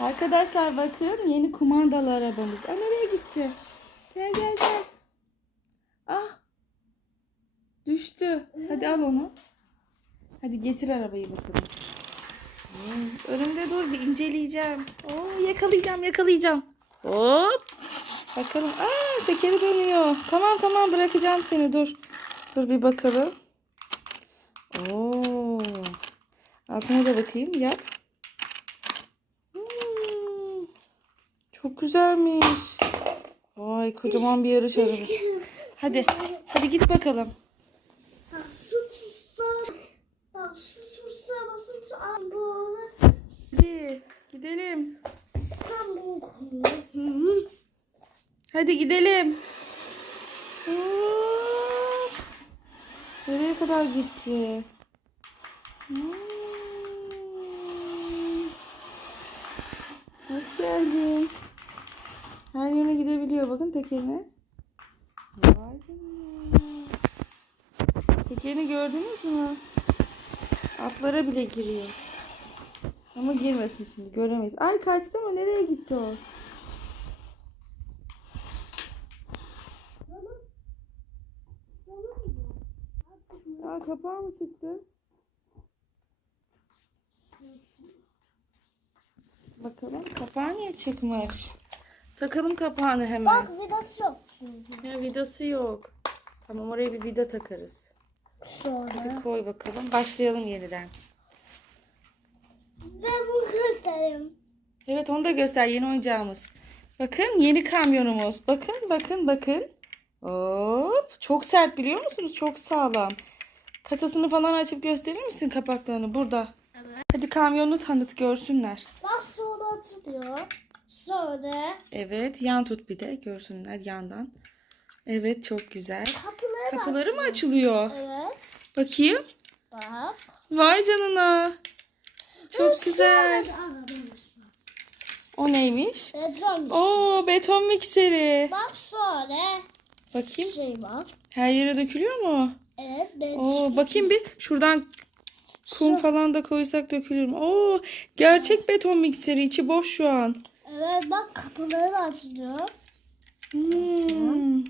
Arkadaşlar bakın yeni kumandalı arabamız. Aa, nereye gitti? Gel gel gel. Ah. Düştü. Hadi al onu. Hadi getir arabayı bakalım. Hmm, Önümde dur bir inceleyeceğim. Oo, yakalayacağım yakalayacağım. Hop. Bakalım. Aa tekeri dönüyor. Tamam tamam bırakacağım seni dur. Dur bir bakalım. Oo. Altına da bakayım yap. Çok güzelmiş. Vay kocaman bir yarış arabası. Hadi hadi git bakalım. Hadi gidelim. Hadi gidelim. Nereye kadar gitti? Hmm. Hoş geldin. Her yöne gidebiliyor. Bakın tekerine. Vay. Tekerini gördünüz mü? Atlara bile giriyor. Ama girmesin şimdi. Göremeyiz. Ay kaçtı mı? Nereye gitti o? Aa kapağı mı çıktı? Bakalım kapağı niye çıkmış? Takalım kapağını hemen. Bak vidası yok. Ya vidası yok. Tamam oraya bir vida takarız. Sonra. Hadi koy bakalım. Başlayalım yeniden. Ve bunu göstereyim. Evet onu da göster yeni oyuncağımız. Bakın yeni kamyonumuz. Bakın bakın bakın. Hop. Çok sert biliyor musunuz? Çok sağlam. Kasasını falan açıp gösterir misin kapaklarını? Burada. Evet. Hadi kamyonunu tanıt görsünler. Bak sonra açılıyor. Sonra Evet yan tut bir de görsünler yandan. Evet çok güzel. kapıları, Kapıları mı açılıyor. Evet. Bakayım. Bak. Vay canına. Çok Ve güzel. O neymiş? Beton Oo beton mikseri. Bak sonra Bakayım. şey var. Her yere dökülüyor mu? Evet beton. Oo bakayım bir şuradan kum falan da koysak dökülür mü? Oo gerçek beton mikseri içi boş şu an. Evet bak kapıları açılıyor. Hmm.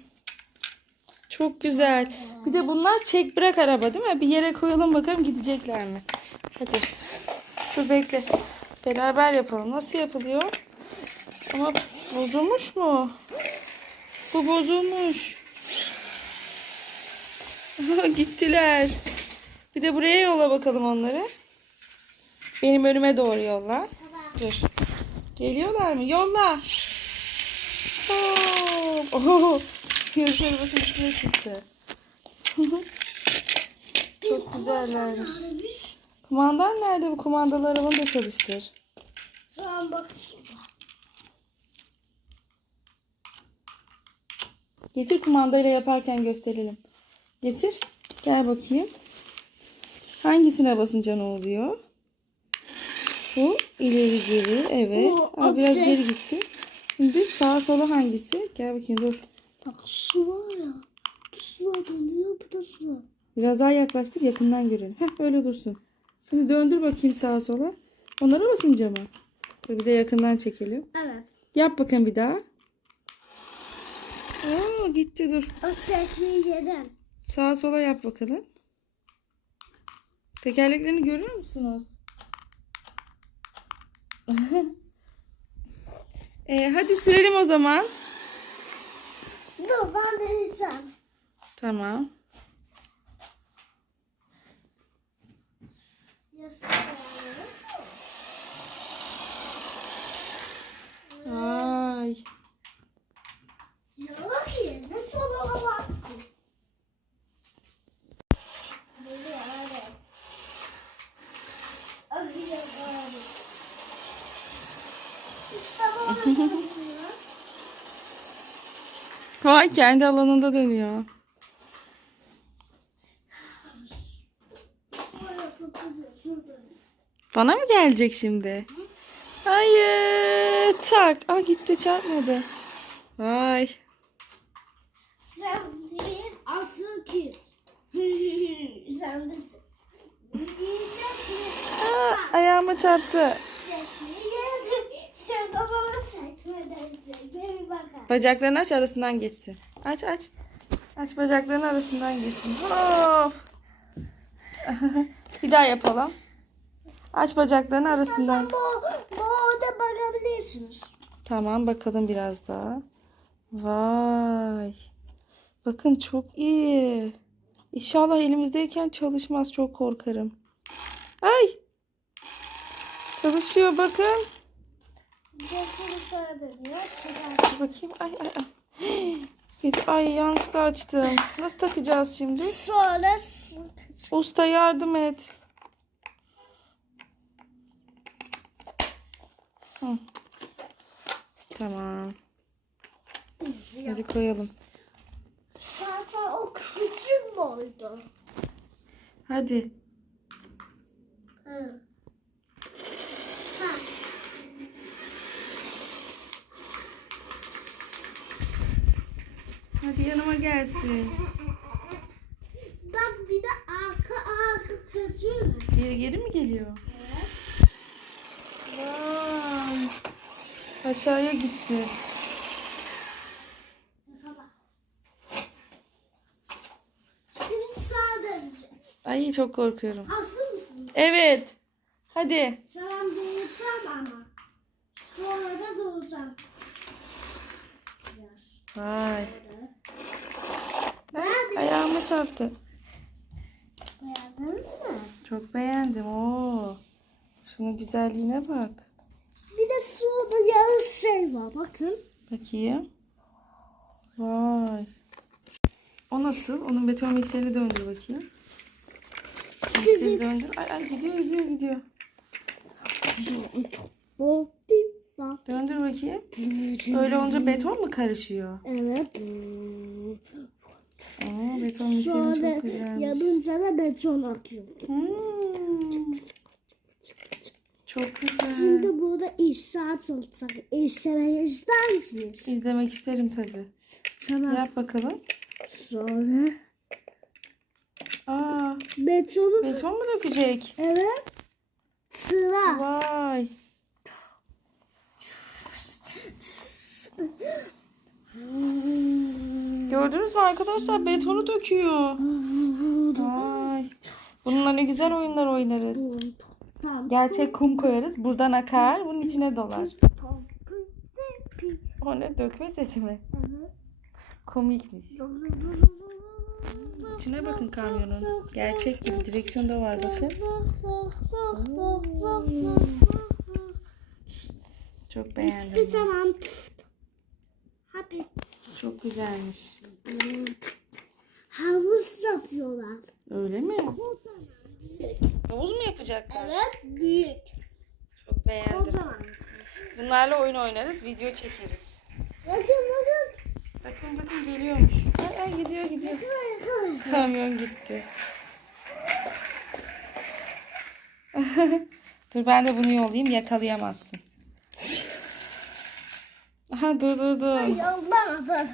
Çok güzel. Bir de bunlar çek bırak araba değil mi? Bir yere koyalım bakalım gidecekler mi? Hadi. Dur bekle. Beraber yapalım. Nasıl yapılıyor? Ama bozulmuş mu? Bu bozulmuş. Gittiler. Bir de buraya yolla bakalım onları. Benim önüme doğru yolla. Dur. Geliyorlar mı? Yolla. Oo. Oho. Arabasının üstüne çıktı. Çok güzellermiş. Kumandan nerede? Bu kumandalı arabanı da çalıştır. an bak Getir kumandayla yaparken gösterelim. Getir. Gel bakayım. Hangisine basınca ne oluyor? Bu ileri geri. Evet. Bu Aa, biraz atı. geri gitsin. Şimdi sağa sola hangisi? Gel bakayım dur. Bak su var ya. Su dönüyor bu da su. Biraz daha yaklaştır yakından görelim. Heh öyle dursun. Şimdi döndür bakayım sağa sola. Onlara basınca mı? Dur bir de yakından çekelim. Evet. Yap bakın bir daha. Oo gitti dur. O çekmeyi yedim. Sağa sola yap bakalım. Tekerleklerini görüyor musunuz? e, hadi sürelim o zaman. Dur ben deneyeceğim. Tamam. Ay. Bak ya nasıl ona bak. Böyle öyle. Öyle böyle. İşte böyle. Vay kendi alanında dönüyor. Bana mı gelecek şimdi? Hayır. Tak. Aa gitti çarpmadı. Vay. Sen değil asıl kit. Sen de Aa, ayağıma çarptı. Bacaklarını aç arasından geçsin. Aç aç. Aç bacaklarının arasından geçsin. Hop. bir daha yapalım. Aç bacaklarının arasından. Bu, bu orada bakabilirsiniz. Tamam bakalım biraz daha. Vay. Bakın çok iyi. İnşallah elimizdeyken çalışmaz çok korkarım. Ay. Çalışıyor bakın. Geçini sonra dönüyor. Çıkar. Dur bakayım. Ay ay ay. Ay yanlışlıkla açtım. Nasıl takacağız şimdi? Sonra Usta yardım et. Hı. Tamam. Hadi koyalım. zaten o küçük boydu. Hadi. Hı. Ha. Hadi yanıma gelsin. Bak bir de arka arka mü? Geri geri mi geliyor? Evet. Vay. Aşağıya gitti. Şimdi sağa dönecek. Ay çok korkuyorum. Hazır mısın? Evet. Hadi. Tamam doğacağım ama. Sonra da doğacağım. Vay. Nerede? Ayağıma çarptı. Beğendiniz mi? Çok beğendim. Oo. Şunun güzelliğine bak. Bir de şurada yarı şey var bakın. Bakayım. Vay. O nasıl? Onun beton mikserini döndür bakayım. Mikseri döndür. Ay ay gidiyor gidiyor gidiyor. Döndür bakayım. Öyle olunca beton mu karışıyor? Evet. Aa, beton mikseri Sonra çok güzelmiş. yapınca da beton akıyor. Hmm. Çok güzel. Şimdi burada inşaat olacak. İşlemeyi ister misiniz? İzlemek isterim tabii. Tamam. Yap bakalım. Sonra Aa, betonu beton mu dökecek? evet sıra. Vay. Gördünüz mü arkadaşlar betonu döküyor. Vay. Bununla ne güzel oyunlar oynarız. Gerçek kum koyarız. Buradan akar. Bunun içine dolar. O ne dökme sesi mi? Komikmiş. İçine bakın kamyonun. Gerçek gibi. Direksiyonda var bakın. Çok beğendim. Çok güzelmiş. Havuz yapıyorlar. Öyle mi? Havuz mu yapacaklar? Evet büyük. Çok beğendim. Bunlarla oyun oynarız, video çekeriz. Bakın bakın. Bakın bakın geliyormuş. Ay, ay gidiyor gidiyor. Kamyon gitti. dur ben de bunu yollayayım yakalayamazsın. Aha dur dur dur. Yollamadım.